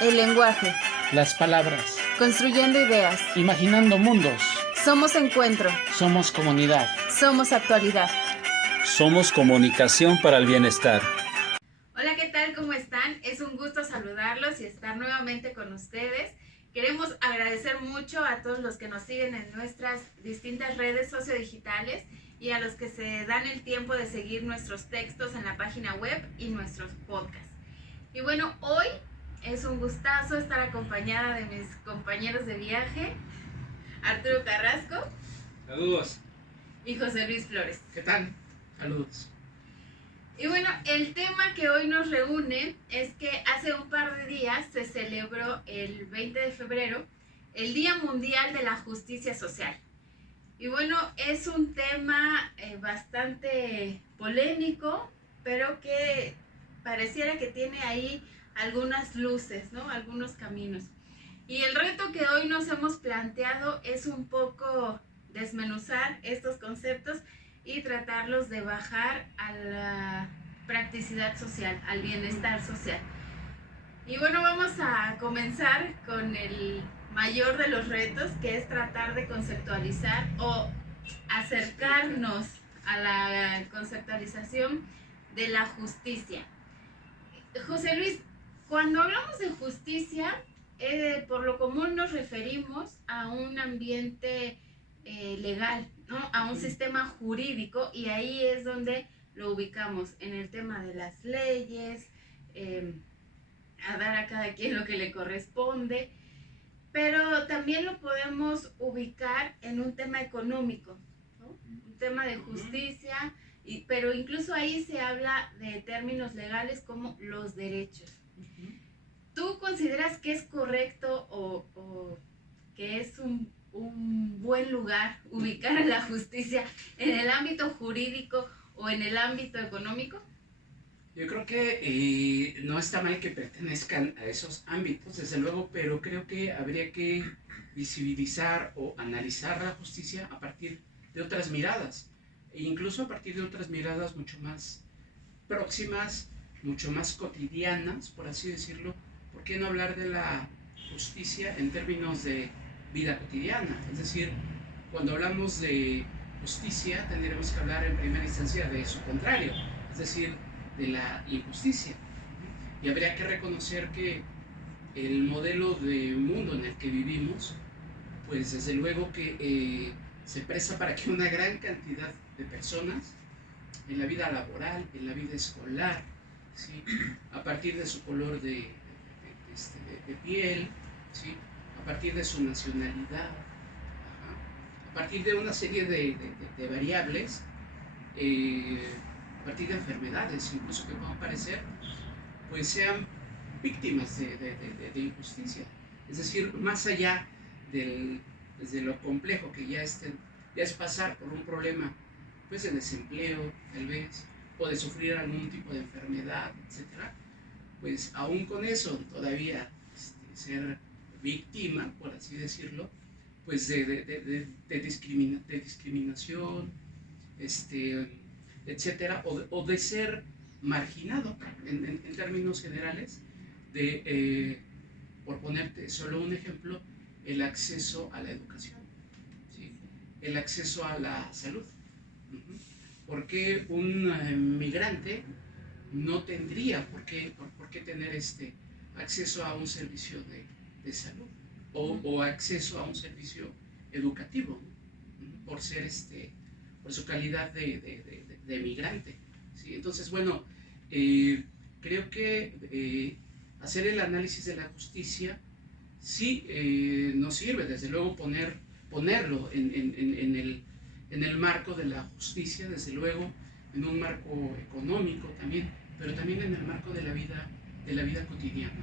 El lenguaje, Las palabras. construyendo ideas. Imaginando mundos. Somos encuentro, Somos comunidad. somos actualidad. Somos comunicación para el bienestar. Hola, ¿qué tal? ¿Cómo están? Es un gusto saludarlos y estar nuevamente con ustedes. Queremos agradecer mucho a todos los que nos siguen en nuestras distintas redes sociodigitales y a los que se dan el tiempo de seguir nuestros textos en la página web y nuestros podcasts. Y bueno, hoy es un gustazo estar acompañada de mis compañeros de viaje, Arturo Carrasco. Saludos. Y José Luis Flores. ¿Qué tal? Saludos. Y bueno, el tema que hoy nos reúne es que hace un par de días se celebró el 20 de febrero el Día Mundial de la Justicia Social. Y bueno, es un tema bastante polémico, pero que pareciera que tiene ahí algunas luces, ¿no? Algunos caminos. Y el reto que hoy nos hemos planteado es un poco desmenuzar estos conceptos y tratarlos de bajar a la practicidad social, al bienestar social. Y bueno, vamos a comenzar con el mayor de los retos, que es tratar de conceptualizar o acercarnos a la conceptualización de la justicia. José Luis, cuando hablamos de justicia, por lo común nos referimos a un ambiente legal, ¿no? A un sistema jurídico, y ahí es donde lo ubicamos, en el tema de las leyes, a dar a cada quien lo que le corresponde, pero también lo podemos ubicar en un tema económico, ¿no? Un tema de justicia, pero incluso ahí se habla de términos legales como los derechos. ¿Tú consideras que es correcto o que es un buen lugar ubicar a la justicia en el ámbito jurídico o en el ámbito económico? Yo creo que no está mal que pertenezcan a esos ámbitos, desde luego, pero creo que habría que visibilizar o analizar la justicia a partir de otras miradas, e incluso a partir de otras miradas mucho más próximas, mucho más cotidianas, por así decirlo. ¿Por qué no hablar de la justicia en términos de vida cotidiana? Es decir, cuando hablamos de justicia tendremos que hablar en primera instancia de su contrario, es decir, de la injusticia. Y habría que reconocer que el modelo de mundo en el que vivimos, pues desde luego que se presta para que una gran cantidad de personas en la vida laboral, en la vida escolar, ¿sí? A partir de su color de piel, ¿sí? A partir de su nacionalidad, a partir de una serie de variables, a partir de enfermedades incluso que puedan aparecer, pues sean víctimas de injusticia. Es decir, más allá desde lo complejo que ya es pasar por un problema pues de desempleo tal vez, o de sufrir algún tipo de enfermedad, etcétera, pues aún con eso todavía ser víctima, por así decirlo, pues de discriminación, etcétera, o de ser marginado en términos generales, por ponerte solo un ejemplo, el acceso a la educación, ¿sí? El acceso a la salud. ¿Por qué un migrante no tendría por qué tener acceso a un servicio de salud o acceso a un servicio educativo, por su calidad de migrante, ¿sí? Entonces, bueno, creo que hacer el análisis de la justicia sí nos sirve, desde luego ponerlo en el marco de la justicia, desde luego, en un marco económico también, pero también en el marco de la vida cotidiana,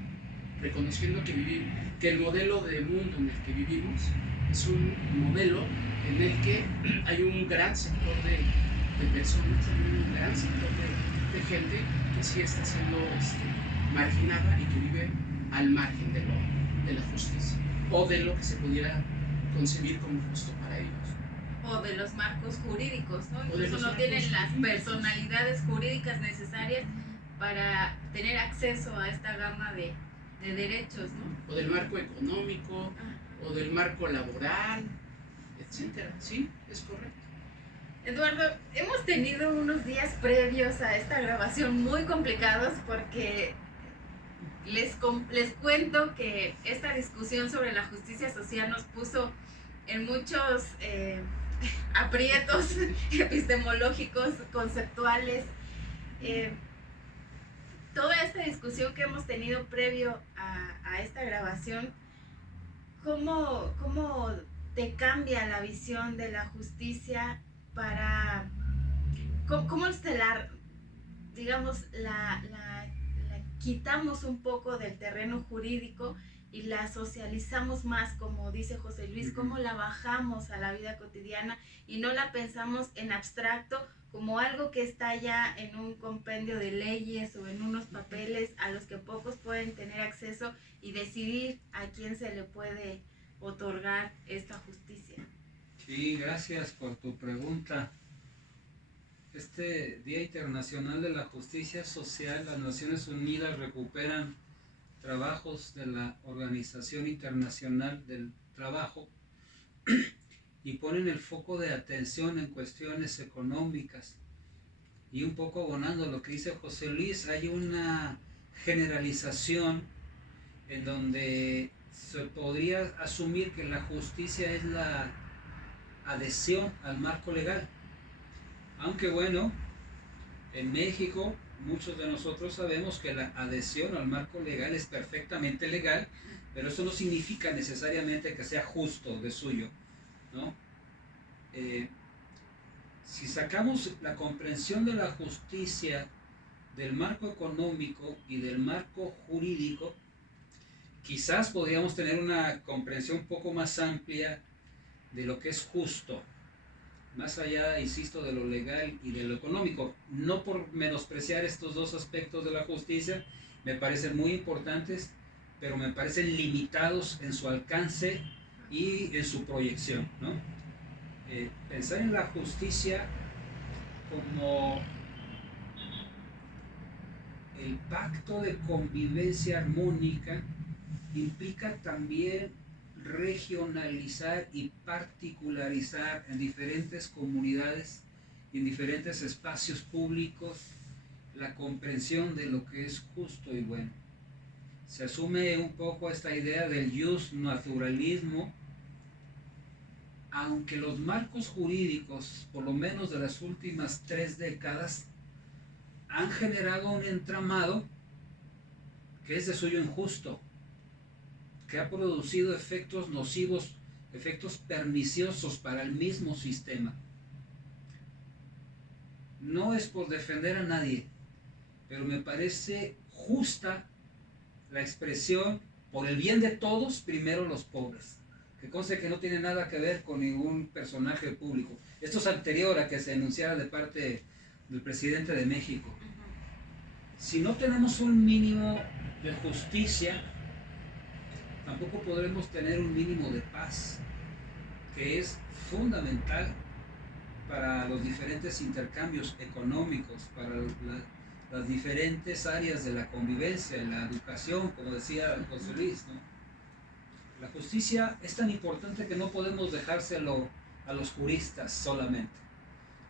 reconociendo que el modelo de mundo en el que vivimos es un modelo en el que hay un gran sector de personas, hay un gran sector de gente que sí está siendo marginada y que vive al margen de la justicia, o de lo que se pudiera concebir como justo para ellos. O de los marcos jurídicos, ¿no? Incluso no tienen las personalidades jurídicas necesarias para tener acceso a esta gama de derechos, ¿no? O del marco económico, o del marco laboral, etcétera. Sí, es correcto. Eduardo, hemos tenido unos días previos a esta grabación muy complicados porque les cuento que esta discusión sobre la justicia social nos puso en muchos aprietos epistemológicos, conceptuales. Toda esta discusión que hemos tenido previo a esta grabación, ¿cómo te cambia la visión de la justicia para... ¿Cómo se la, digamos, la quitamos un poco del terreno jurídico y la socializamos más, como dice José Luis, cómo la bajamos a la vida cotidiana y no la pensamos en abstracto como algo que está ya en un compendio de leyes o en unos papeles a los que pocos pueden tener acceso y decidir a quién se le puede otorgar esta justicia? Sí, gracias por tu pregunta. Este Día Internacional de la Justicia Social, las Naciones Unidas recuperan trabajos de la Organización Internacional del Trabajo y ponen el foco de atención en cuestiones económicas. Y un poco abonando lo que dice José Luis, hay una generalización en donde se podría asumir que la justicia es la adhesión al marco legal. Aunque bueno, en México muchos de nosotros sabemos que la adhesión al marco legal es perfectamente legal, pero eso no significa necesariamente que sea justo de suyo, ¿no? Si sacamos la comprensión de la justicia del marco económico y del marco jurídico, quizás podríamos tener una comprensión un poco más amplia de lo que es justo, más allá, insisto, de lo legal y de lo económico. No por menospreciar estos dos aspectos de la justicia, me parecen muy importantes, pero me parecen limitados en su alcance y en su proyección, ¿no? Pensar en la justicia como el pacto de convivencia armónica implica también regionalizar y particularizar en diferentes comunidades y en diferentes espacios públicos la comprensión de lo que es justo y bueno. Se asume un poco esta idea del jus naturalismo, aunque los marcos jurídicos, por lo menos de las últimas 3 décadas, han generado un entramado que es de suyo injusto, que ha producido efectos nocivos, efectos perniciosos para el mismo sistema. No es por defender a nadie, pero me parece justa la expresión por el bien de todos, primero los pobres, que conste que no tiene nada que ver con ningún personaje público. Esto es anterior a que se enunciara de parte del presidente de México. Si no tenemos un mínimo de justicia, tampoco podremos tener un mínimo de paz, que es fundamental para los diferentes intercambios económicos, para las diferentes áreas de la convivencia, la educación, como decía José Luis, ¿no? La justicia es tan importante que no podemos dejárselo a los juristas solamente.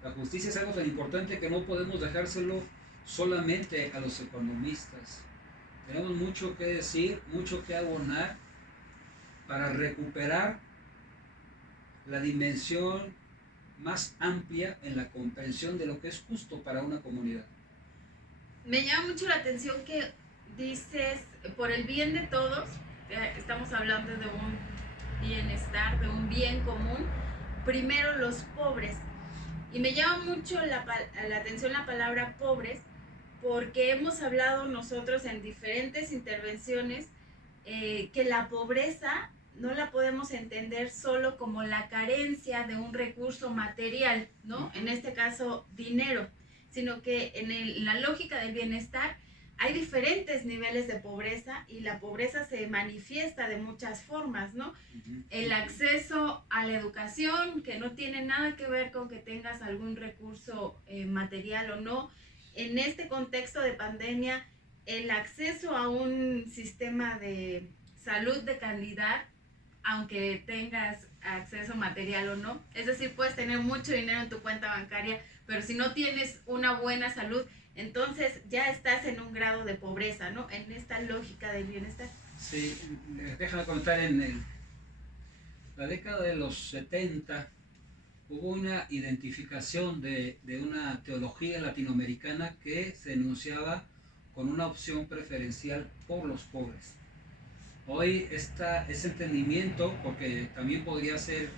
La justicia es algo tan importante que no podemos dejárselo solamente a los economistas. Tenemos mucho que decir, mucho que abonar para recuperar la dimensión más amplia en la comprensión de lo que es justo para una comunidad. Me llama mucho la atención que dices, por el bien de todos, estamos hablando de un bienestar, de un bien común, primero los pobres. Y me llama mucho la atención la palabra pobres, porque hemos hablado nosotros en diferentes intervenciones que la pobreza no la podemos entender solo como la carencia de un recurso material, ¿no? En este caso, dinero, sino que en la lógica del bienestar hay diferentes niveles de pobreza y la pobreza se manifiesta de muchas formas, ¿no? El acceso a la educación, que no tiene nada que ver con que tengas algún recurso material o no. En este contexto de pandemia, el acceso a un sistema de salud de calidad, aunque tengas acceso material o no. Es decir, puedes tener mucho dinero en tu cuenta bancaria, pero si no tienes una buena salud, entonces ya estás en un grado de pobreza, ¿no? En esta lógica del bienestar. Sí, déjame comentar, la década de los 70 hubo una identificación de una teología latinoamericana que se enunciaba con una opción preferencial por los pobres. Hoy ese entendimiento, porque también podría ser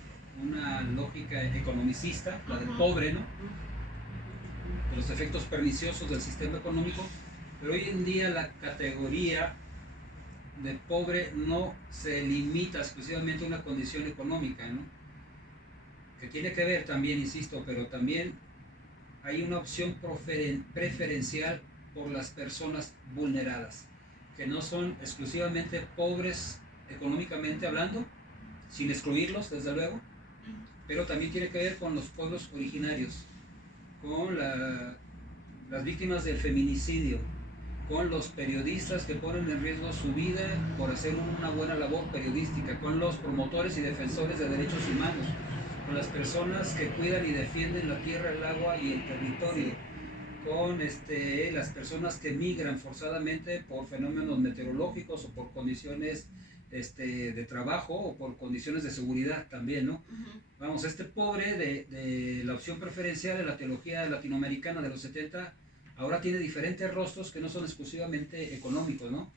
una lógica economicista, la del pobre, ¿no? De los efectos perniciosos del sistema económico, pero hoy en día la categoría de pobre no se limita exclusivamente a una condición económica, ¿no? Que tiene que ver también, insisto, pero también hay una opción preferencial por las personas vulneradas, que no son exclusivamente pobres económicamente hablando, sin excluirlos, desde luego, pero también tiene que ver con los pueblos originarios, con las víctimas del feminicidio, con los periodistas que ponen en riesgo su vida por hacer una buena labor periodística, con los promotores y defensores de derechos humanos, con las personas que cuidan y defienden la tierra, el agua y el territorio, con las personas que migran forzadamente por fenómenos meteorológicos o por condiciones de trabajo o por condiciones de seguridad también, ¿no? Vamos, este pobre de la opción preferencial de la teología latinoamericana de los 70 ahora tiene diferentes rostros que no son exclusivamente económicos, ¿no?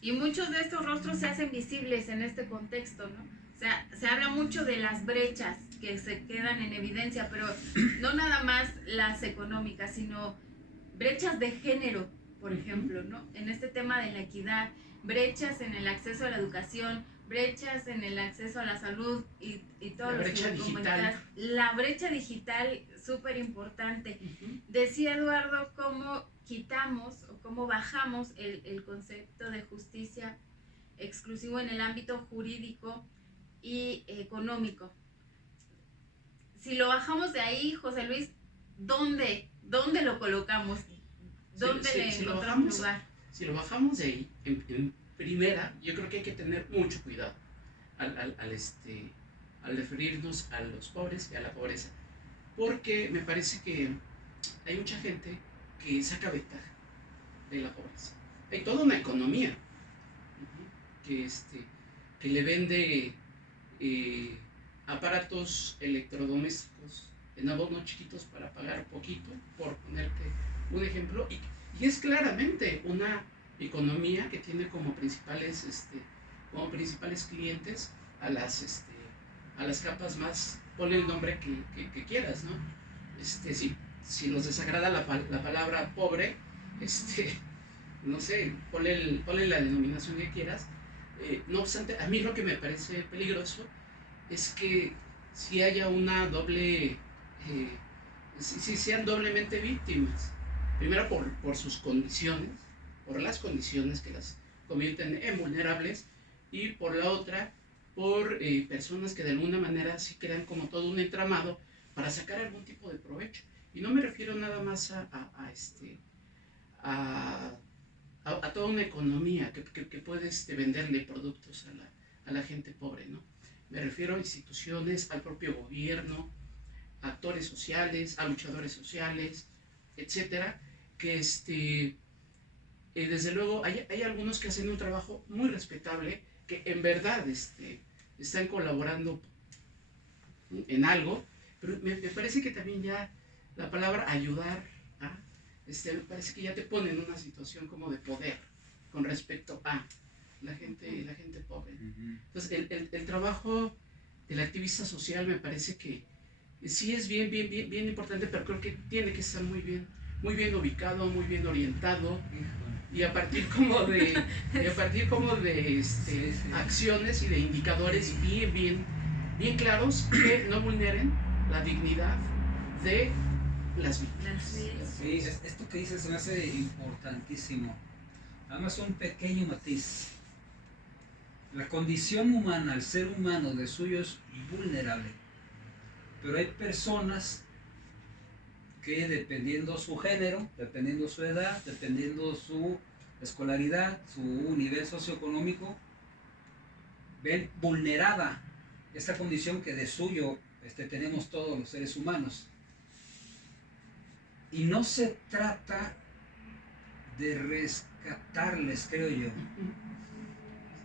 Y muchos de estos rostros se hacen visibles en este contexto, ¿no? O sea, se habla mucho de las brechas que se quedan en evidencia, pero no nada más las económicas, sino brechas de género, por ejemplo, ¿no? En este tema de la equidad, brechas en el acceso a la educación, brechas en el acceso a la salud y todo lo que comentas. La brecha digital, súper importante. Decía Eduardo cómo quitamos o cómo bajamos el concepto de justicia exclusivo en el ámbito jurídico y económico. Si lo bajamos de ahí, José Luis, ¿dónde lo colocamos? ¿Dónde le encontramos lugar? Si lo bajamos de ahí, en primera, yo creo que hay que tener mucho cuidado al referirnos a los pobres y a la pobreza, porque me parece que hay mucha gente que saca ventaja de la pobreza. Hay toda una economía que le vende aparatos electrodomésticos en abonos chiquitos para pagar poquito, por ponerte un ejemplo, y es claramente una economía que tiene como principales clientes a las capas más, ponle el nombre que quieras, ¿no? Si nos desagrada la palabra pobre, no sé, ponle la denominación que quieras. No obstante, a mí lo que me parece peligroso es que si haya una doble, si sean doblemente víctimas. Primero por sus condiciones, por las condiciones que las convierten en vulnerables, y por la otra, por personas que de alguna manera sí crean como todo un entramado para sacar algún tipo de provecho. Y no me refiero nada más a toda una economía que puede venderle productos a la gente pobre, ¿no? Me refiero a instituciones, al propio gobierno, a actores sociales, a luchadores sociales, etcétera, que desde luego hay algunos que hacen un trabajo muy respetable, que en verdad están colaborando en algo, pero me parece que también ya la palabra ayudar, me parece que ya te pone en una situación como de poder con respecto a la gente pobre. Entonces el trabajo del activista social me parece que sí es bien importante, pero creo que tiene que estar muy bien ubicado, muy bien orientado, y a partir como de acciones y de indicadores bien claros que no vulneren la dignidad de las víctimas. Sí, esto que dices se me hace importantísimo. Además, un pequeño matiz. La condición humana, el ser humano de suyo es vulnerable, pero hay personas que, dependiendo su género, dependiendo su edad, dependiendo su escolaridad, su nivel socioeconómico, ven vulnerada esta condición que de suyo tenemos todos los seres humanos. Y no se trata de rescatarles, creo yo.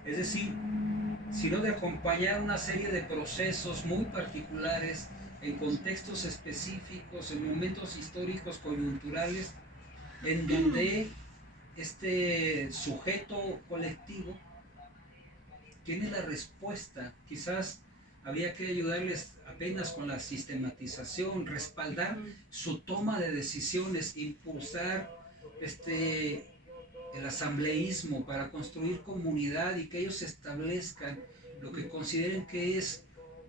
Es decir, sino de acompañar una serie de procesos muy particulares en contextos específicos, en momentos históricos coyunturales, en donde este sujeto colectivo tiene la respuesta. Quizás habría que ayudarles apenas con la sistematización, respaldar su toma de decisiones, impulsar el asambleísmo para construir comunidad y que ellos establezcan lo que consideren que es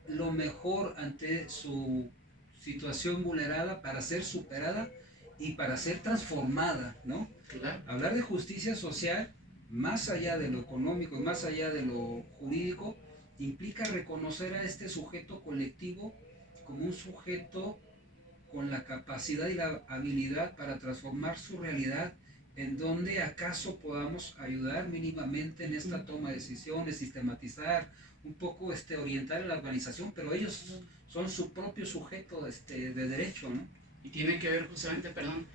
lo mejor ante su situación vulnerada para ser superada y para ser transformada, ¿no? Claro. Hablar de justicia social, más allá de lo económico y más allá de lo jurídico, implica reconocer a este sujeto colectivo como un sujeto con la capacidad y la habilidad para transformar su realidad, en donde acaso podamos ayudar mínimamente en esta toma de decisiones, sistematizar, un poco orientar en la organización, pero ellos son su propio sujeto de derecho, ¿no? Y tiene que ver justamente, perdón,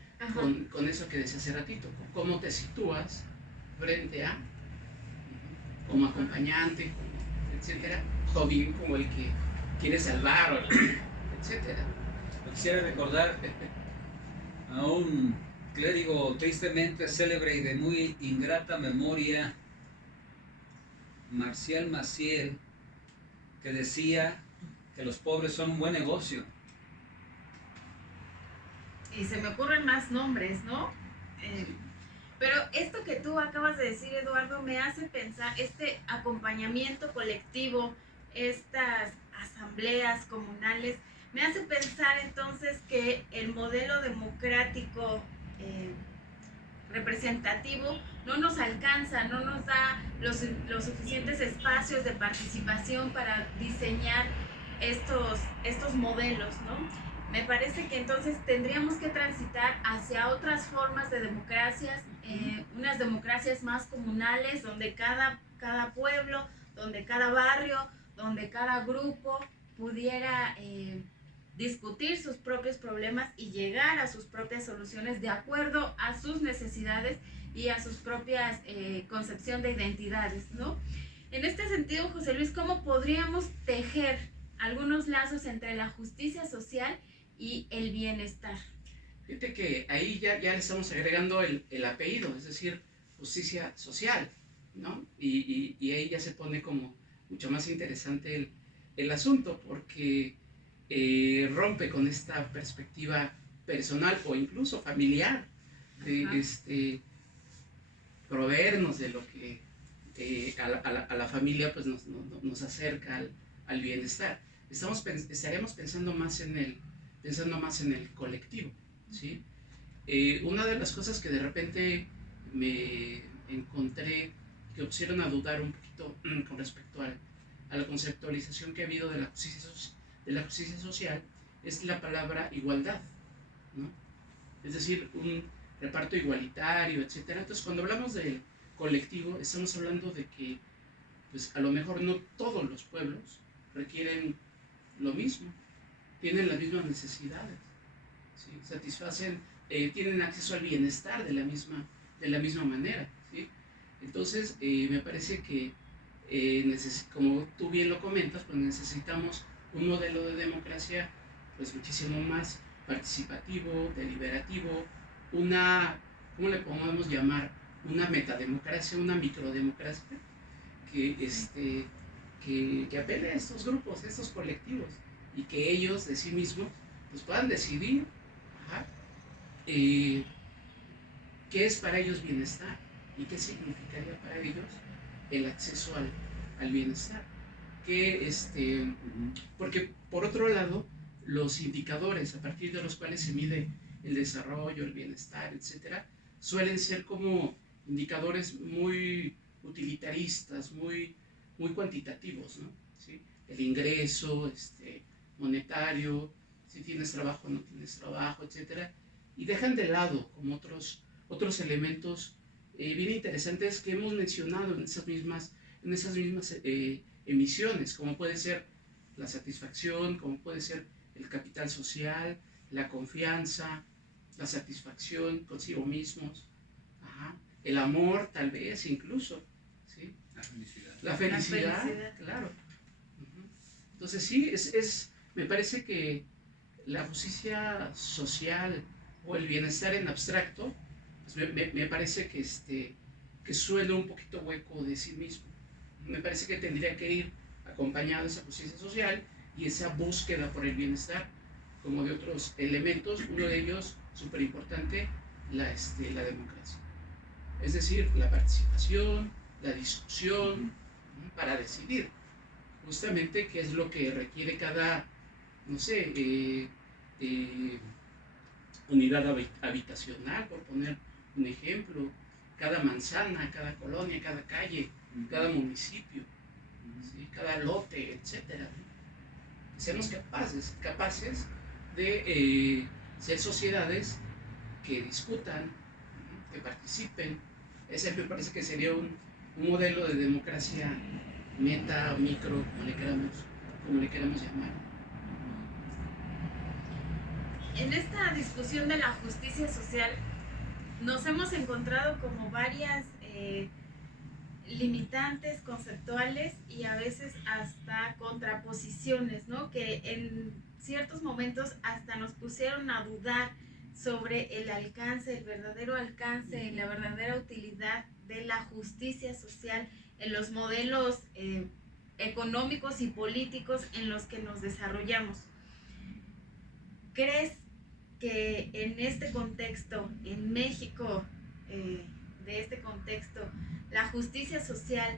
con eso que decía hace ratito, cómo te sitúas frente a, como acompañante, etcétera, o bien como el que quiere salvar, etcétera. Quisiera recordar a un clérigo tristemente célebre y de muy ingrata memoria, Marcial Maciel, que decía que los pobres son un buen negocio. Y se me ocurren más nombres, ¿no? Pero esto que tú acabas de decir, Eduardo, me hace pensar, este acompañamiento colectivo, estas asambleas comunales, me hace pensar entonces que el modelo democrático representativo no nos alcanza, no nos da los suficientes espacios de participación para diseñar estos modelos, ¿no? Me parece que entonces tendríamos que transitar hacia otras formas de democracias, unas democracias más comunales, donde cada pueblo, donde cada barrio, donde cada grupo pudiera discutir sus propios problemas y llegar a sus propias soluciones de acuerdo a sus necesidades y a sus propias concepción de identidades, ¿no? En este sentido, José Luis, ¿cómo podríamos tejer algunos lazos entre la justicia social y el bienestar? Fíjate que ahí ya le estamos agregando el apellido, es decir, justicia social, ¿no? Y ahí ya se pone como mucho más interesante el asunto, porque rompe con esta perspectiva personal o incluso familiar de proveernos de lo que a la familia pues nos acerca al bienestar. Estaríamos pensando más en el colectivo, ¿sí? Una de las cosas que de repente me encontré que pusieron a dudar un poquito con respecto a la conceptualización que ha habido de la justicia social es la palabra igualdad, ¿no? Es decir, un reparto igualitario, etcétera. Entonces, cuando hablamos del colectivo, estamos hablando de que pues, a lo mejor no todos los pueblos requieren lo mismo, tienen las mismas necesidades, ¿sí? Satisfacen, tienen acceso al bienestar de la misma manera, ¿sí? Entonces, me parece que, como tú bien lo comentas, pues necesitamos un modelo de democracia pues muchísimo más participativo, deliberativo, ¿cómo le podemos llamar? Una metademocracia, una microdemocracia que apele a estos grupos, a estos colectivos, y que ellos de sí mismos pues, puedan decidir qué es para ellos bienestar y qué significaría para ellos el acceso al bienestar. Porque por otro lado, los indicadores a partir de los cuales se mide el desarrollo, el bienestar, etcétera, suelen ser como indicadores muy utilitaristas, muy cuantitativos, ¿no? ¿Sí? El ingreso monetario, si tienes trabajo o no tienes trabajo, etcétera, y dejan de lado como otros elementos bien interesantes que hemos mencionado en esas mismas emisiones, como puede ser la satisfacción, como puede ser el capital social, la confianza, la satisfacción consigo mismos, ajá, el amor tal vez incluso, ¿sí? La felicidad. La felicidad, claro. Uh-huh. Entonces sí, me parece que la justicia social o el bienestar en abstracto, pues me parece que suena un poquito hueco de sí mismo. Me parece que tendría que ir acompañado de esa justicia social y esa búsqueda por el bienestar, como de otros elementos, uno de ellos súper importante, la democracia. Es decir, la participación, la discusión, para decidir justamente qué es lo que requiere cada, no sé, unidad habitacional, por poner un ejemplo, cada manzana, cada colonia, cada calle, cada municipio, ¿sí? Cada lote, etcétera. Seamos capaces de ser sociedades que discutan, que participen. Ese me parece que sería un modelo de democracia meta, micro, como le queramos llamar. En esta discusión de la justicia social nos hemos encontrado como varias limitantes conceptuales y a veces hasta contraposiciones, ¿no? Que en ciertos momentos hasta nos pusieron a dudar sobre el alcance, el verdadero alcance, la verdadera utilidad de la justicia social en los modelos económicos y políticos en los que nos desarrollamos. ¿Crees que en este contexto, en México, de este contexto, la justicia social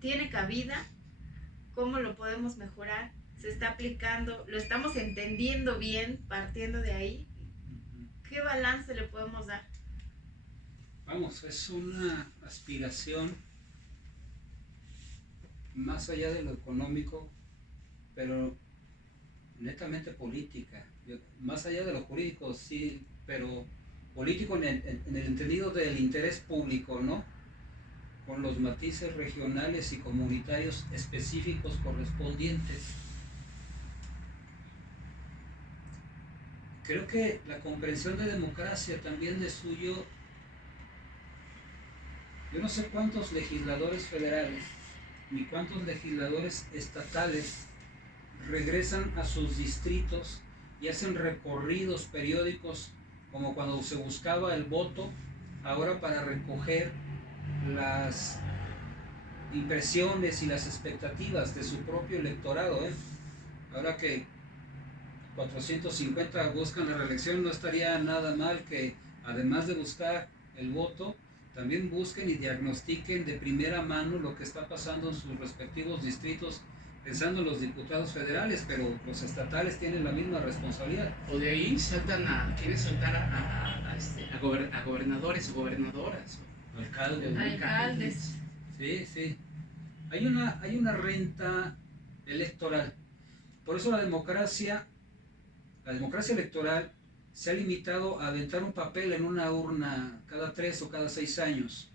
tiene cabida? ¿Cómo lo podemos mejorar? ¿Se está aplicando? ¿Lo estamos entendiendo bien partiendo de ahí? ¿Qué balance le podemos dar? Vamos, es una aspiración más allá de lo económico, pero netamente política. Más allá de lo jurídico, sí, pero político en el entendido del interés público, ¿no? Con los matices regionales y comunitarios específicos correspondientes. Creo que la comprensión de democracia también de suyo, yo no sé cuántos legisladores federales ni cuántos legisladores estatales regresan a sus distritos y hacen recorridos periódicos como cuando se buscaba el voto, ahora para recoger las impresiones y las expectativas de su propio electorado. Ahora que 450 buscan la reelección, no estaría nada mal que además de buscar el voto, también busquen y diagnostiquen de primera mano lo que está pasando en sus respectivos distritos, pensando en los diputados federales, pero los estatales tienen la misma responsabilidad. O de ahí quieren saltar a gobernadores o gobernadoras. Alcaldes. Sí, sí. Hay una renta electoral. Por eso la democracia electoral se ha limitado a aventar un papel en una urna cada 3 o cada 6 años.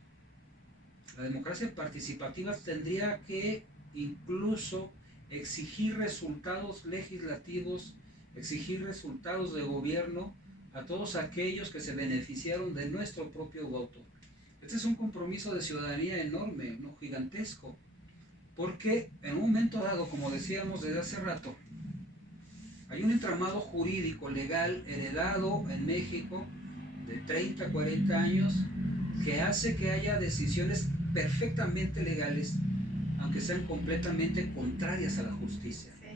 La democracia participativa tendría que incluso exigir resultados legislativos, exigir resultados de gobierno a todos aquellos que se beneficiaron de nuestro propio voto. Este es un compromiso de ciudadanía enorme, no gigantesco, porque en un momento dado, como decíamos desde hace rato, hay un entramado jurídico legal heredado en México de 30, 40 años que hace que haya decisiones perfectamente legales, aunque sean completamente contrarias a la justicia. Sí.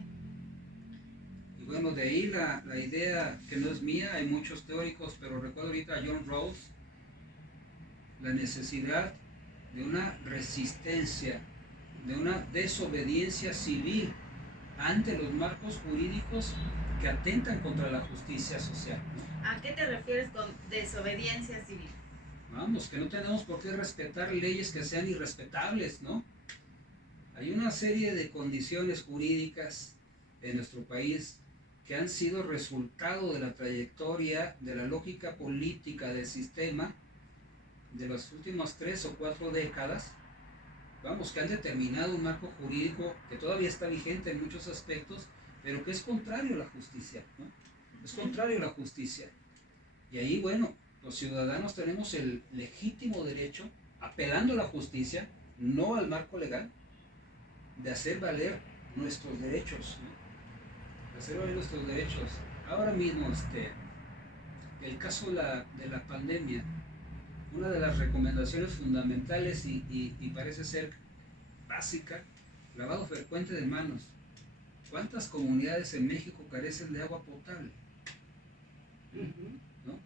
Y bueno, de ahí la idea, que no es mía, hay muchos teóricos, pero recuerdo ahorita a John Rawls, la necesidad de una resistencia, de una desobediencia civil ante los marcos jurídicos que atentan contra la justicia social, ¿no? ¿A qué te refieres con desobediencia civil? Vamos, que no tenemos por qué respetar leyes que sean irrespetables, ¿no? Hay una serie de condiciones jurídicas en nuestro país que han sido resultado de la trayectoria, de la lógica política del sistema, de las últimas 3 o 4 décadas, vamos, que han determinado un marco jurídico que todavía está vigente en muchos aspectos, pero que es contrario a la justicia, ¿no? Es contrario a la justicia. Y ahí, bueno, los ciudadanos tenemos el legítimo derecho, apelando a la justicia, no al marco legal, de hacer valer nuestros derechos, ¿no? De hacer valer nuestros derechos. Ahora mismo, el caso de la pandemia, una de las recomendaciones fundamentales y parece ser básica, lavado frecuente de manos. ¿Cuántas comunidades en México carecen de agua potable? ¿No?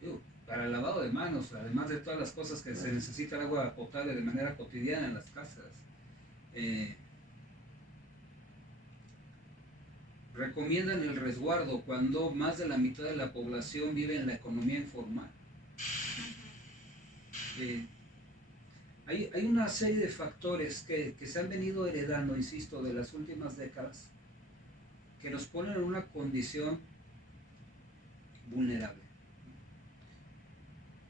Digo, para el lavado de manos, además de todas las cosas que se necesita el agua potable de manera cotidiana en las casas. Recomiendan el resguardo cuando más de la mitad de la población vive en la economía informal. Hay una serie de factores que se han venido heredando, insisto, de las últimas décadas, que nos ponen en una condición vulnerable.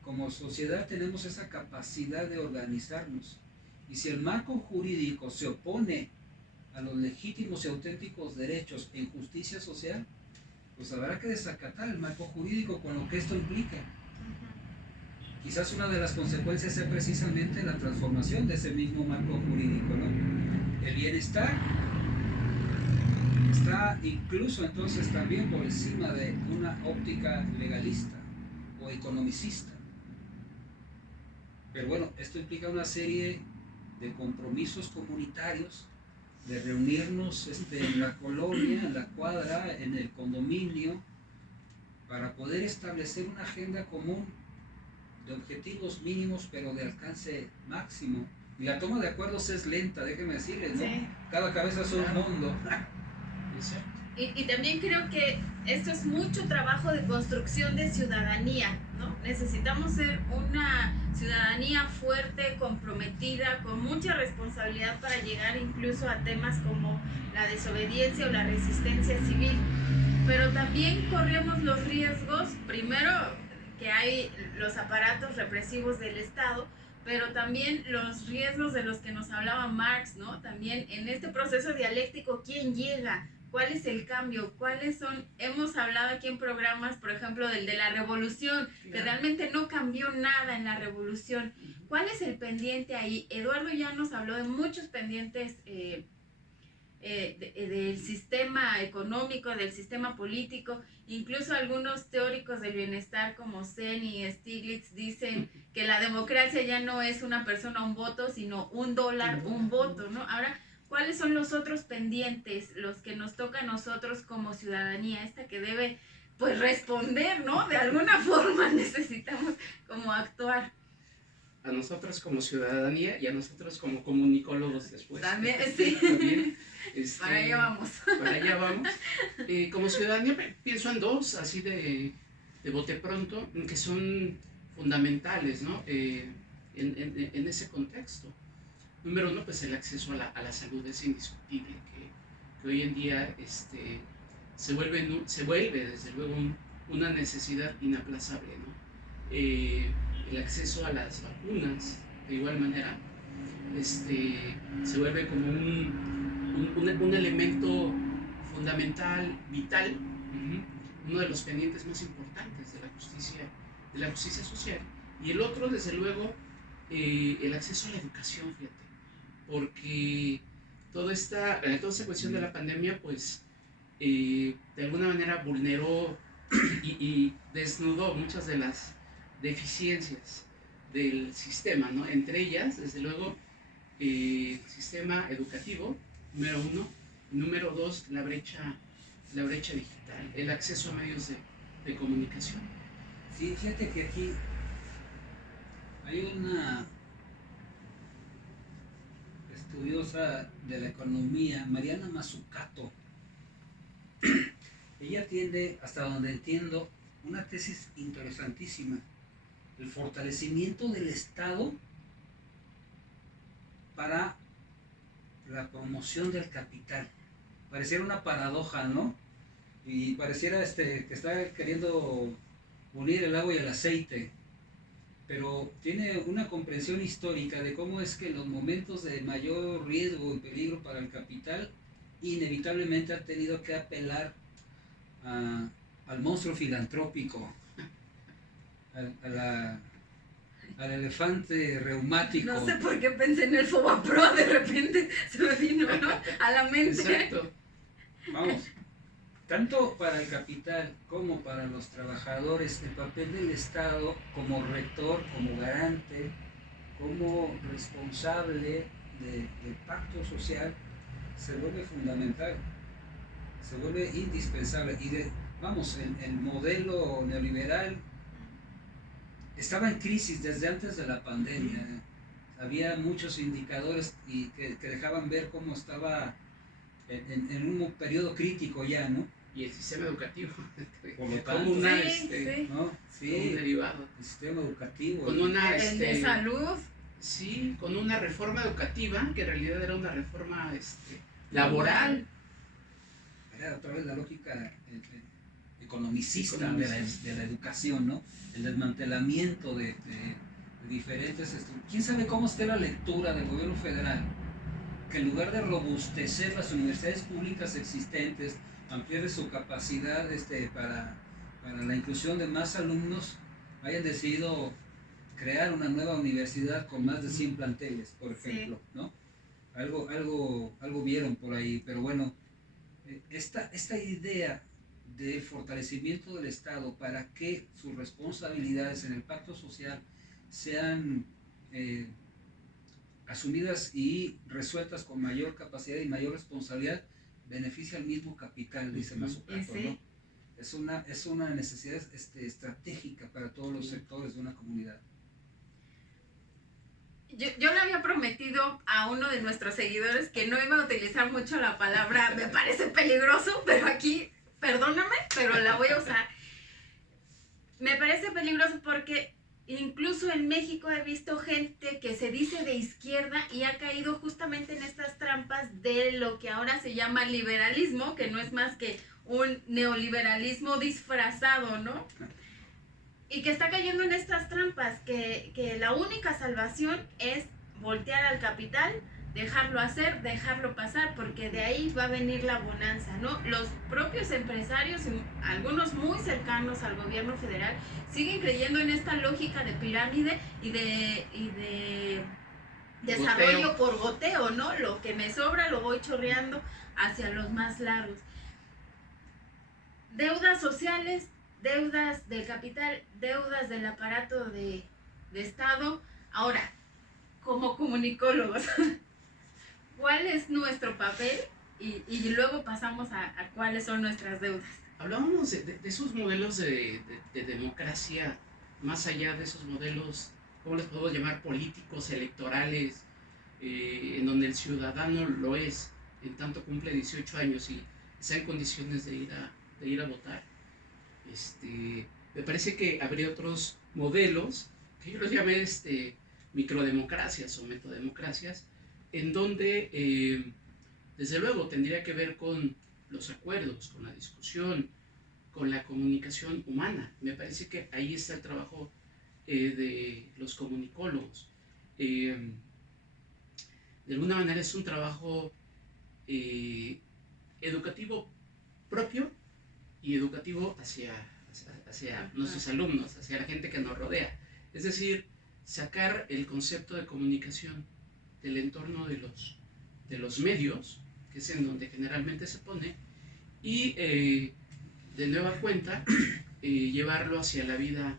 Como sociedad tenemos esa capacidad de organizarnos, y si el marco jurídico se opone a los legítimos y auténticos derechos en justicia social, pues habrá que desacatar el marco jurídico con lo que esto implica. Quizás una de las consecuencias sea precisamente la transformación de ese mismo marco jurídico, ¿no? El bienestar está incluso entonces también por encima de una óptica legalista o economicista. Pero bueno, esto implica una serie de compromisos comunitarios, de reunirnos en la colonia, en la cuadra, en el condominio, para poder establecer una agenda común de objetivos mínimos pero de alcance máximo. Y la toma de acuerdos es lenta, déjenme decirles, ¿no? Sí. Cada cabeza es un mundo. Y también creo que esto es mucho trabajo de construcción de ciudadanía, ¿no? Necesitamos ser una ciudadanía fuerte, comprometida, con mucha responsabilidad para llegar incluso a temas como la desobediencia o la resistencia civil. Pero también corremos los riesgos, primero, que hay los aparatos represivos del Estado, pero también los riesgos de los que nos hablaba Marx, ¿no? También en este proceso dialéctico, ¿quién llega? ¿Cuál es el cambio? ¿Cuáles son? Hemos hablado aquí en programas, por ejemplo, del de la revolución, que realmente no cambió nada en la revolución. ¿Cuál es el pendiente ahí? Eduardo ya nos habló de muchos pendientes del sistema económico, del sistema político. Incluso algunos teóricos del bienestar como Sen y Stiglitz dicen que la democracia ya no es una persona, un voto, sino $1, un voto, ¿no? Ahora, ¿cuáles son los otros pendientes, los que nos toca a nosotros como ciudadanía, esta que debe, pues, responder, ¿no? De alguna forma necesitamos como actuar. A nosotros como ciudadanía y a nosotros como comunicólogos después. También, sí. También, para allá vamos. Para allá vamos. Como ciudadanía pienso en dos, así de bote pronto, que son fundamentales, ¿no? En ese contexto. Número uno, pues el acceso a la salud es indiscutible, que hoy en día se vuelve desde luego una necesidad inaplazable, ¿no? El acceso a las vacunas, de igual manera, se vuelve como un elemento fundamental, vital, uno de los pendientes más importantes de la justicia social. Y el otro, desde luego, el acceso a la educación, fíjate, porque toda esta cuestión de la pandemia, pues, de alguna manera vulneró y desnudó muchas de las deficiencias del sistema, ¿no? Entre ellas, desde luego, sistema educativo, número uno. Número dos, la brecha digital, el acceso a medios de comunicación. Sí, fíjate que aquí hay una estudiosa de la economía, Mariana Mazzucato. Ella tiene, hasta donde entiendo, una tesis interesantísima: el fortalecimiento del Estado para la promoción del capital. Pareciera una paradoja, ¿no? Y pareciera que está queriendo unir el agua y el aceite. pero tiene una comprensión histórica de cómo es que en los momentos de mayor riesgo y peligro para el capital, inevitablemente ha tenido que apelar al monstruo filantrópico, al elefante reumático. No sé por qué pensé en el Fobapro, de repente se me vino, ¿no?, a la mente. Exacto. Vamos, tanto para el capital como para los trabajadores, el papel del Estado como rector, como garante, como responsable del pacto social se vuelve fundamental, se vuelve indispensable. Y vamos, el modelo neoliberal estaba en crisis desde antes de la pandemia. Había muchos indicadores que dejaban ver cómo estaba en un periodo crítico ya, ¿no? Y el sistema educativo, Por lo como tanto, una, sí. ¿no? como un Sí, derivado. el sistema educativo. Con una, El de salud. sí, con una reforma educativa, que en realidad era una reforma laboral. Era otra vez la lógica economicista de la educación, ¿no? El desmantelamiento de diferentes estructuras. ¿Quién sabe cómo esté la lectura del gobierno federal? Que en lugar de robustecer las universidades públicas existentes, ampliar su capacidad para la inclusión de más alumnos, hayan decidido crear una nueva universidad con más de 100 planteles, por ejemplo, sí. ¿No? Algo vieron por ahí, pero bueno, esta idea del fortalecimiento del Estado para que sus responsabilidades en el pacto social sean asumidas y resueltas con mayor capacidad y mayor responsabilidad, beneficia al mismo capital, dice Mazzucato, ¿no? Es una necesidad estratégica para todos los sectores de una comunidad. Yo le había prometido a uno de nuestros seguidores que no iba a utilizar mucho la palabra me parece peligroso, pero aquí, perdóname, pero la voy a usar. Me parece peligroso porque incluso en México he visto gente que se dice de izquierda y ha caído justamente en estas trampas de lo que ahora se llama liberalismo, que no es más que un neoliberalismo disfrazado, ¿no? Y que está cayendo en estas trampas, que la única salvación es voltear al capital, dejarlo hacer, dejarlo pasar, porque de ahí va a venir la bonanza, ¿no? Los propios empresarios, algunos muy cercanos al gobierno federal, siguen creyendo en esta lógica de pirámide y de desarrollo goteo por goteo, ¿no? Lo que me sobra lo voy chorreando hacia los más largos. Deudas sociales, deudas del capital, deudas del aparato de Estado. Ahora, como comunicólogos, ¿cuál es nuestro papel? Y luego pasamos a cuáles son nuestras deudas. Hablábamos de esos modelos de democracia, más allá de esos modelos, ¿cómo les podemos llamar? Políticos, electorales, en donde el ciudadano lo es, en tanto cumple 18 años y está en condiciones de ir a votar. Me parece que habría otros modelos, que yo los llamé microdemocracias o metodemocracias, en donde desde luego tendría que ver con los acuerdos, con la discusión, con la comunicación humana. Me parece que ahí está el trabajo de los comunicólogos. De alguna manera es un trabajo educativo propio y educativo hacia nuestros alumnos, hacia la gente que nos rodea. Es decir, sacar el concepto de comunicación del entorno de los medios, que es en donde generalmente se pone, y de nueva cuenta llevarlo hacia la vida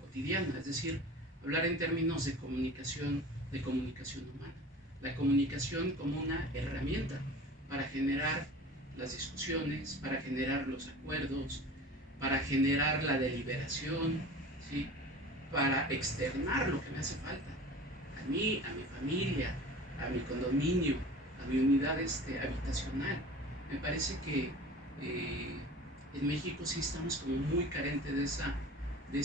cotidiana, es decir, hablar en términos de comunicación humana. La comunicación como una herramienta para generar las discusiones, para generar los acuerdos, para generar la deliberación, ¿sí? Para externar lo que me hace falta, a mí, a mi familia, a mi condominio, a mi unidad habitacional. Me parece que en México sí estamos como muy carentes de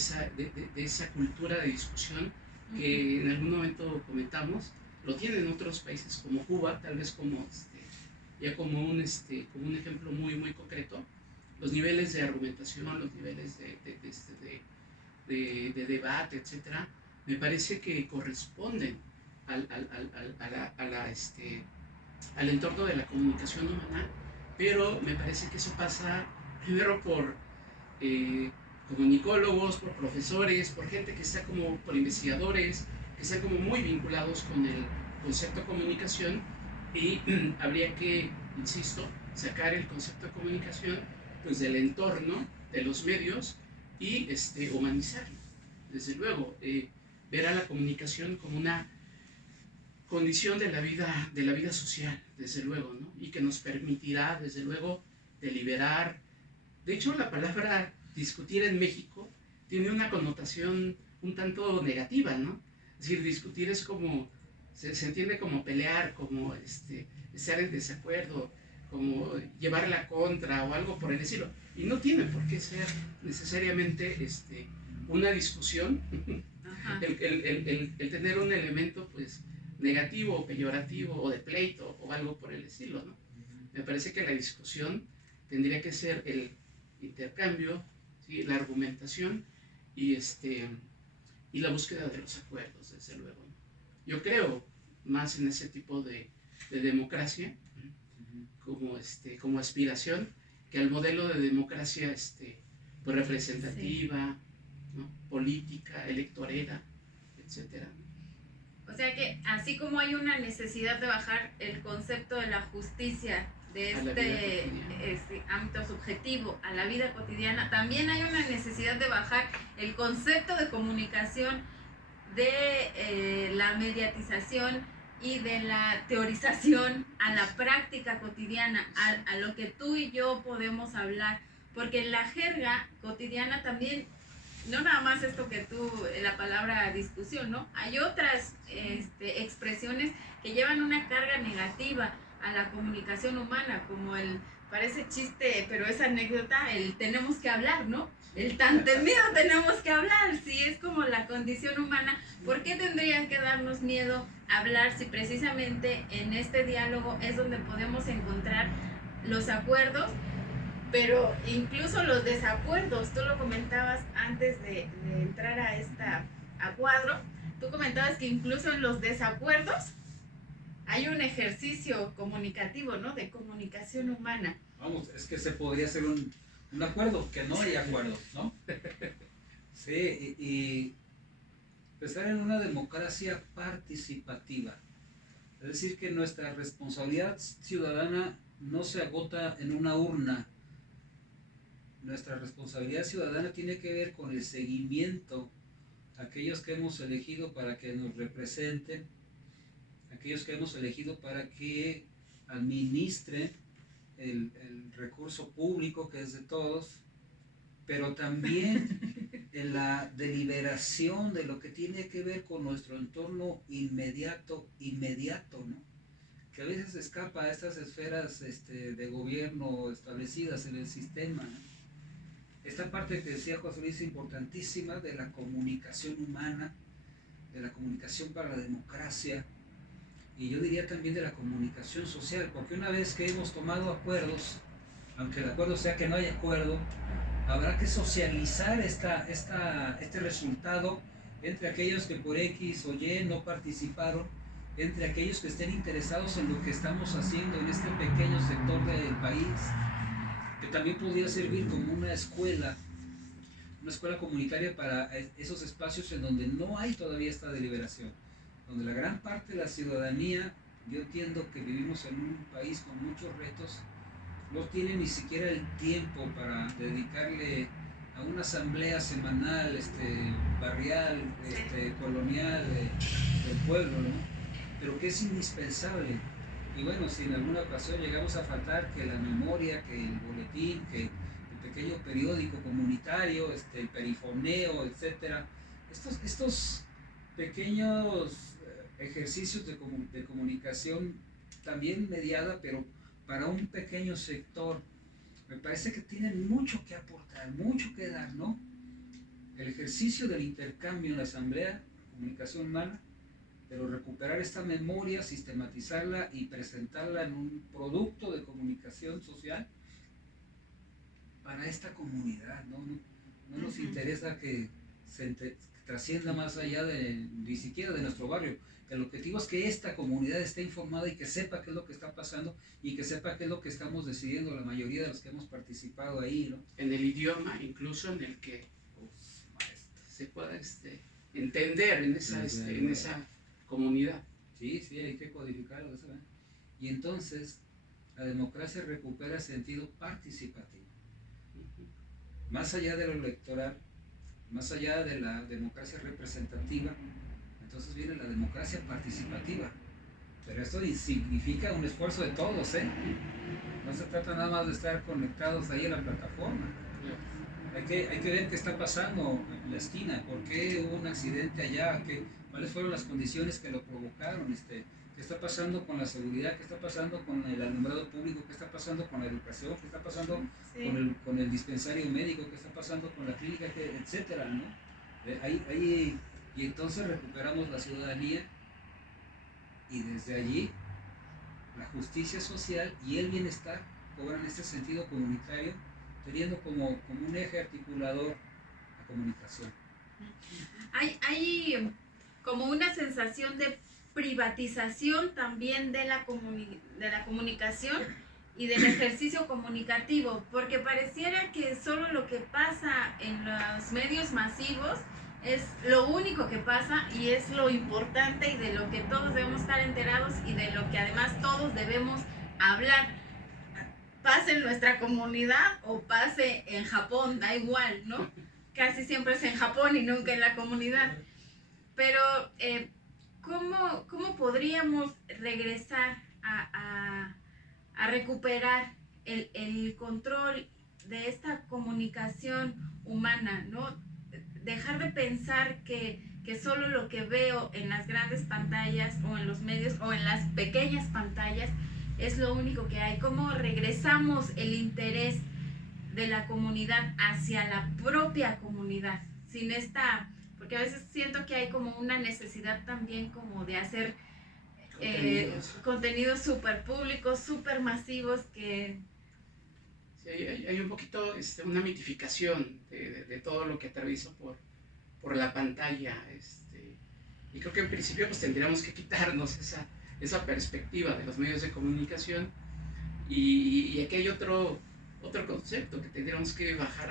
esa cultura de discusión que en algún momento comentamos. Lo tienen otros países como Cuba, tal vez como ya como un ejemplo muy, muy concreto, los niveles de argumentación, los niveles de debate, etcétera, me parece que corresponden al entorno de la comunicación humana, pero me parece que eso pasa primero por eh, comunicólogos, por profesores, por gente que está como, por investigadores, que están como muy vinculados con el concepto de comunicación y habría que, insisto, sacar el concepto de comunicación pues del entorno, de los medios y humanizarlo. Desde luego, ver a la comunicación como una condición de la vida social, desde luego, ¿no? Y que nos permitirá, desde luego, deliberar. De hecho, la palabra discutir en México tiene una connotación un tanto negativa, ¿no? Es decir, discutir es como, se entiende como pelear, como estar en desacuerdo, como llevar la contra o algo por el estilo. Y no tiene por qué ser necesariamente una discusión, el tener un elemento pues negativo o peyorativo o de pleito o algo por el estilo, ¿no? Me parece que la discusión tendría que ser el intercambio, ¿sí? La argumentación y, y la búsqueda de los acuerdos, desde luego, ¿no? Yo creo más en ese tipo de democracia como aspiración que al modelo de democracia pues representativa, ¿no? Política, electorera, etcétera, ¿no? O sea que así como hay una necesidad de bajar el concepto de la justicia de este ámbito subjetivo a la vida cotidiana, también hay una necesidad de bajar el concepto de comunicación de la mediatización y de la teorización a la práctica cotidiana, a lo que tú y yo podemos hablar, porque en la jerga cotidiana también, no nada más esto que tú, la palabra discusión, ¿no? Hay otras expresiones que llevan una carga negativa a la comunicación humana, como parece chiste, pero es anécdota, el tenemos que hablar, ¿no? El tan temido tenemos que hablar, si es como la condición humana. ¿Por qué tendrían que darnos miedo hablar si precisamente en este diálogo es donde podemos encontrar los acuerdos, pero incluso los desacuerdos? Tú lo comentabas antes de entrar a cuadro, tú comentabas que incluso en los desacuerdos hay un ejercicio comunicativo, ¿no? De comunicación humana. Vamos, es que se podría hacer un acuerdo, que no hay acuerdos, ¿no? Sí, y pensar en una democracia participativa. Es decir, que nuestra responsabilidad ciudadana no se agota en una urna. Nuestra responsabilidad ciudadana tiene que ver con el seguimiento a aquellos que hemos elegido para que nos representen, aquellos que hemos elegido para que administren el recurso público que es de todos, pero también en la deliberación de lo que tiene que ver con nuestro entorno inmediato, ¿no? Que a veces escapa a estas esferas de gobierno establecidas en el sistema, ¿no? Esta parte que decía José Luis es importantísima, de la comunicación humana, de la comunicación para la democracia, y yo diría también de la comunicación social, porque una vez que hemos tomado acuerdos, aunque el acuerdo sea que no hay acuerdo, habrá que socializar este resultado entre aquellos que por X o Y no participaron, entre aquellos que estén interesados en lo que estamos haciendo en este pequeño sector del país, que también podría servir como una escuela comunitaria para esos espacios en donde no hay todavía esta deliberación, donde la gran parte de la ciudadanía, yo entiendo que vivimos en un país con muchos retos, no tiene ni siquiera el tiempo para dedicarle a una asamblea semanal, barrial, colonial del pueblo, ¿no? Pero que es indispensable. Y bueno, si en alguna ocasión llegamos a faltar, que la memoria, que el boletín, que el pequeño periódico comunitario, el perifoneo, etcétera, estos pequeños ejercicios de comunicación también mediada, pero para un pequeño sector, me parece que tienen mucho que aportar, mucho que dar, ¿no? El ejercicio del intercambio en la asamblea, comunicación humana, pero recuperar esta memoria, sistematizarla y presentarla en un producto de comunicación social para esta comunidad, ¿no? No nos interesa que que trascienda más allá de ni siquiera de nuestro barrio. El objetivo es que esta comunidad esté informada y que sepa qué es lo que está pasando y que sepa qué es lo que estamos decidiendo la mayoría de los que hemos participado ahí, ¿no? En el idioma, incluso en el que se pueda entender en esa comunidad. Sí, sí, hay que codificarlo, ¿sabes? Y entonces la democracia recupera sentido participativo. Más allá de lo electoral, más allá de la democracia representativa, entonces viene la democracia participativa. Pero esto significa un esfuerzo de todos, ¿eh? No se trata nada más de estar conectados ahí en la plataforma. Hay que ver qué está pasando en la esquina, por qué hubo un accidente allá, cuáles fueron las condiciones que lo provocaron, qué está pasando con la seguridad, qué está pasando con el alumbrado público, qué está pasando con la educación, qué está pasando con el dispensario médico, qué está pasando con la clínica, etcétera, ¿no? Y entonces recuperamos la ciudadanía y desde allí la justicia social y el bienestar cobran este sentido comunitario, teniendo como un eje articulador la comunicación. Hay como una sensación de privatización también de la comunicación y del ejercicio comunicativo, porque pareciera que solo lo que pasa en los medios masivos es lo único que pasa y es lo importante y de lo que todos debemos estar enterados y de lo que además todos debemos hablar. Pase en nuestra comunidad o pase en Japón, da igual, ¿no? Casi siempre es en Japón y nunca en la comunidad. Pero, ¿cómo podríamos regresar a recuperar el control de esta comunicación humana, ¿no? Dejar de pensar que solo lo que veo en las grandes pantallas o en los medios o en las pequeñas pantallas es lo único que hay. ¿Cómo regresamos el interés de la comunidad hacia la propia comunidad? Sin porque a veces siento que hay como una necesidad también como de hacer contenidos súper públicos, súper masivos que... Sí, hay un poquito una mitificación de todo lo que atraviesa por la pantalla. Y creo que en principio pues tendríamos que quitarnos esa perspectiva de los medios de comunicación. Y aquí hay otro concepto que tendríamos que bajar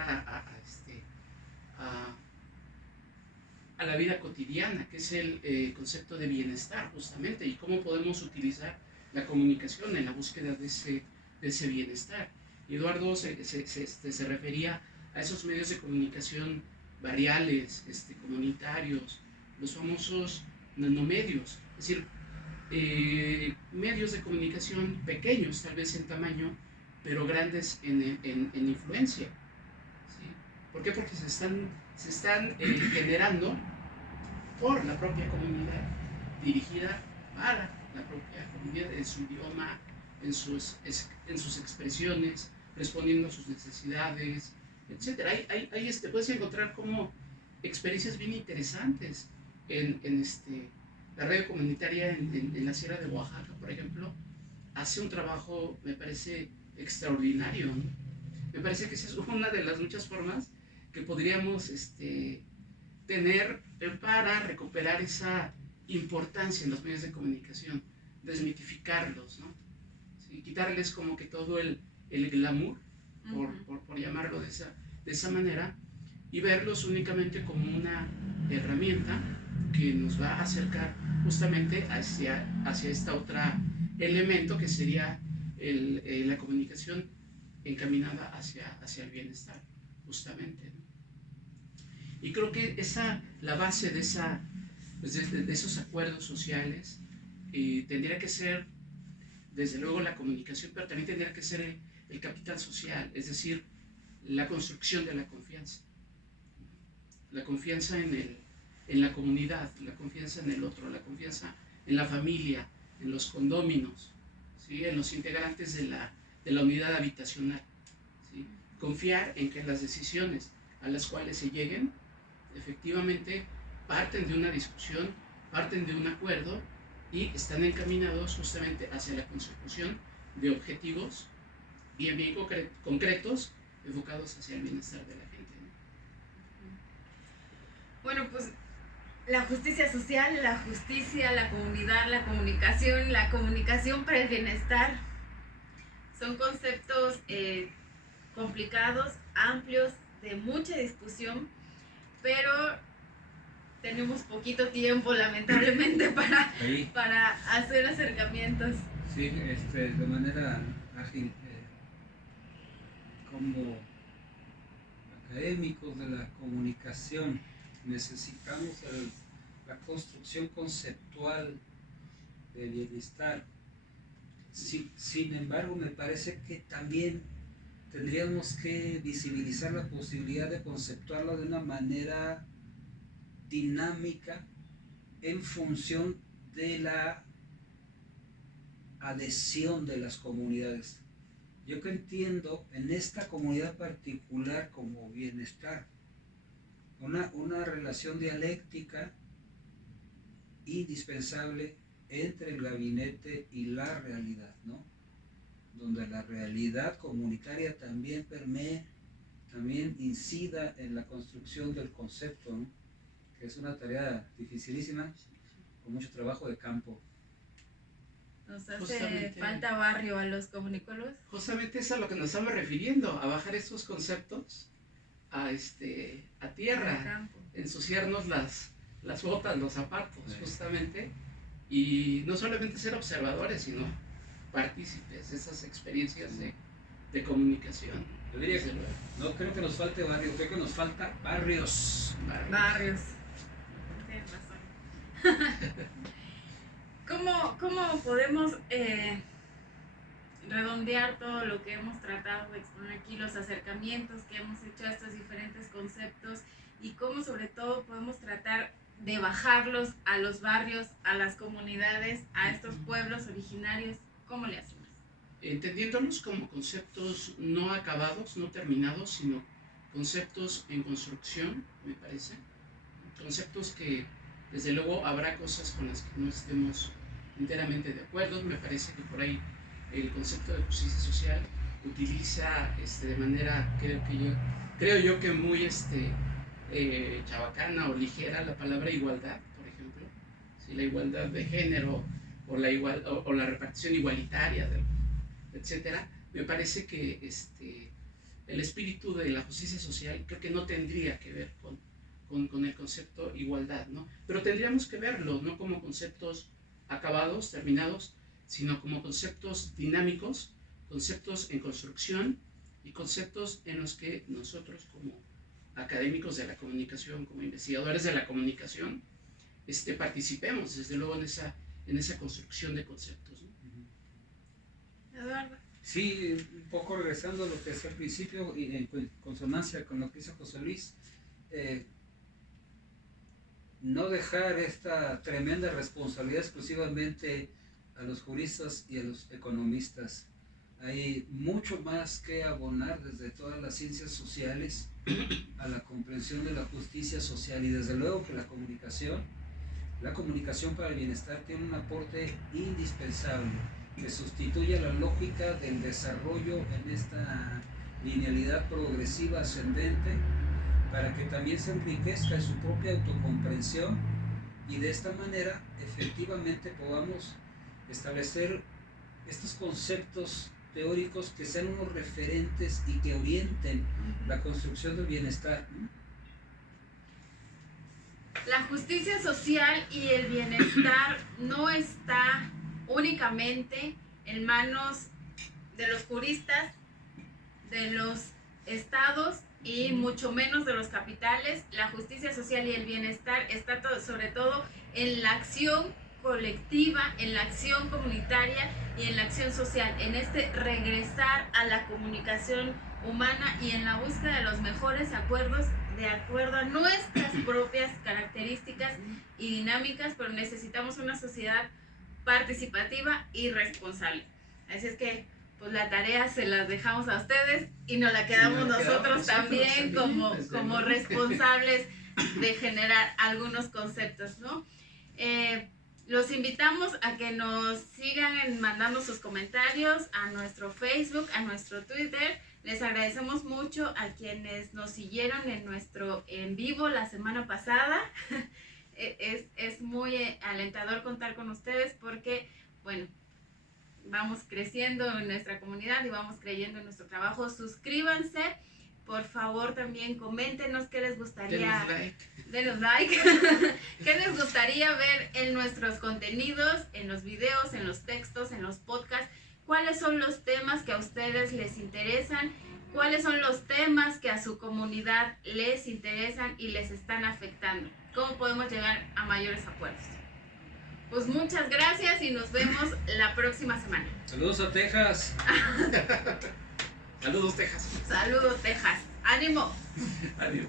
a la vida cotidiana, que es el concepto de bienestar, justamente, y cómo podemos utilizar la comunicación en la búsqueda de ese bienestar. Y Eduardo se refería a esos medios de comunicación barriales, comunitarios, los famosos nanomedios, es decir, medios de comunicación pequeños, tal vez en tamaño, pero grandes en influencia. ¿Sí? ¿Por qué? Porque se están generando por la propia comunidad, dirigida para la propia comunidad, en su idioma, en sus expresiones, respondiendo a sus necesidades, etc. Ahí puedes encontrar como experiencias bien interesantes en la radio comunitaria en la Sierra de Oaxaca, por ejemplo, hace un trabajo, me parece, extraordinario, ¿no? Me parece que esa es una de las muchas formas que podríamos tener para recuperar esa importancia en los medios de comunicación, desmitificarlos, ¿no? ¿Sí? Quitarles como que todo el glamour, por llamarlo de esa manera, y verlos únicamente como una herramienta que nos va a acercar justamente hacia esta otra elemento que sería la comunicación encaminada hacia el bienestar, justamente, ¿no? Y creo que la base de esos acuerdos sociales tendría que ser, desde luego, la comunicación, pero también tendría que ser el capital social, es decir, la construcción de la confianza. La confianza en la comunidad, la confianza en el otro, la confianza en la familia, en los condóminos, ¿sí? En los integrantes de la unidad habitacional, ¿sí? Confiar en que las decisiones a las cuales se lleguen efectivamente parten de una discusión, parten de un acuerdo y están encaminados justamente hacia la consecución de objetivos bien concretos, enfocados hacia el bienestar de la gente, ¿no? Bueno, pues la justicia social, la justicia, la comunidad, la comunicación para el bienestar, son conceptos complicados, amplios, de mucha discusión, pero tenemos poquito tiempo, lamentablemente, para hacer acercamientos. Sí, de manera ágil, como académicos de la comunicación, necesitamos la construcción conceptual de bienestar. Sin embargo, me parece que también tendríamos que visibilizar la posibilidad de conceptuarlo de una manera dinámica en función de la adhesión de las comunidades. Yo que entiendo en esta comunidad particular como bienestar, una relación dialéctica indispensable entre el gabinete y la realidad, ¿no? Donde la realidad comunitaria también permee, también incida en la construcción del concepto, ¿no? Que es una tarea dificilísima, con mucho trabajo de campo. Nos hace falta barrio a los comunicólogos. Justamente es a lo que nos estamos refiriendo, a bajar estos conceptos a tierra, ensuciarnos las botas, los zapatos, justamente, y no solamente ser observadores, sino partícipes de esas experiencias de comunicación. Yo diría que no creo que nos falte barrio, creo que nos falta barrios. Barrios. Tienes razón. ¿Cómo podemos redondear todo lo que hemos tratado de exponer aquí, los acercamientos que hemos hecho a estos diferentes conceptos, y cómo sobre todo podemos tratar de bajarlos a los barrios, a las comunidades, a estos pueblos originarios? ¿Cómo le hacemos? Entendiéndolos como conceptos no acabados, no terminados, sino conceptos en construcción, me parece. Conceptos que, desde luego, habrá cosas con las que no estemos enteramente de acuerdo. Me parece que por ahí el concepto de justicia social utiliza de manera, creo yo que muy chabacana o ligera la palabra igualdad, por ejemplo. ¿Sí? La igualdad de género o la repartición igualitaria, etcétera. Me parece que el espíritu de la justicia social creo que no tendría que ver con el concepto igualdad, ¿no? Pero tendríamos que verlo no como conceptos acabados, terminados, sino como conceptos dinámicos, conceptos en construcción y conceptos en los que nosotros como académicos de la comunicación, como investigadores de la comunicación, participemos desde luego en esa construcción de conceptos, ¿no? Eduardo. Sí, un poco regresando a lo que decía al principio y en consonancia con lo que dice José Luis, no dejar esta tremenda responsabilidad exclusivamente a los juristas y a los economistas. Hay mucho más que abonar desde todas las ciencias sociales a la comprensión de la justicia social, y desde luego que la comunicación para el bienestar tiene un aporte indispensable que sustituye la lógica del desarrollo en esta linealidad progresiva ascendente, para que también se enriquezca en su propia autocomprensión, y de esta manera efectivamente podamos establecer estos conceptos teóricos que sean unos referentes y que orienten la construcción del bienestar. La justicia social y el bienestar no está únicamente en manos de los juristas, de los estados y mucho menos de los capitales. La justicia social y el bienestar está sobre todo en la acción colectiva, en la acción comunitaria y en la acción social, en regresar a la comunicación humana y en la búsqueda de los mejores acuerdos de acuerdo a nuestras propias características y dinámicas, pero necesitamos una sociedad participativa y responsable. Así es que pues la tarea se las dejamos a ustedes y nos la quedamos nosotros también como responsables de generar algunos conceptos, ¿no? Los invitamos a que nos sigan mandando sus comentarios a nuestro Facebook, a nuestro Twitter. Les agradecemos mucho a quienes nos siguieron en nuestro en vivo la semana pasada. Es muy alentador contar con ustedes porque, bueno, vamos creciendo en nuestra comunidad y vamos creyendo en nuestro trabajo. Suscríbanse, por favor, también coméntenos qué les gustaría. Denos like. ¿Qué les gustaría ver en nuestros contenidos, en los videos, en los textos, en los podcasts? ¿Cuáles son los temas que a ustedes les interesan? ¿Cuáles son los temas que a su comunidad les interesan y les están afectando? ¿Cómo podemos llegar a mayores acuerdos? Pues muchas gracias y nos vemos la próxima semana. Saludos a Texas. Saludos, Texas. Saludos, Texas. ¡Ánimo! Adiós.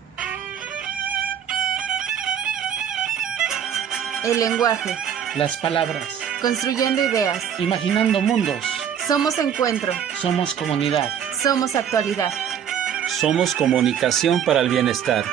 El lenguaje. Las palabras. Construyendo ideas. Imaginando mundos. Somos encuentro. Somos comunidad. Somos actualidad. Somos comunicación para el bienestar.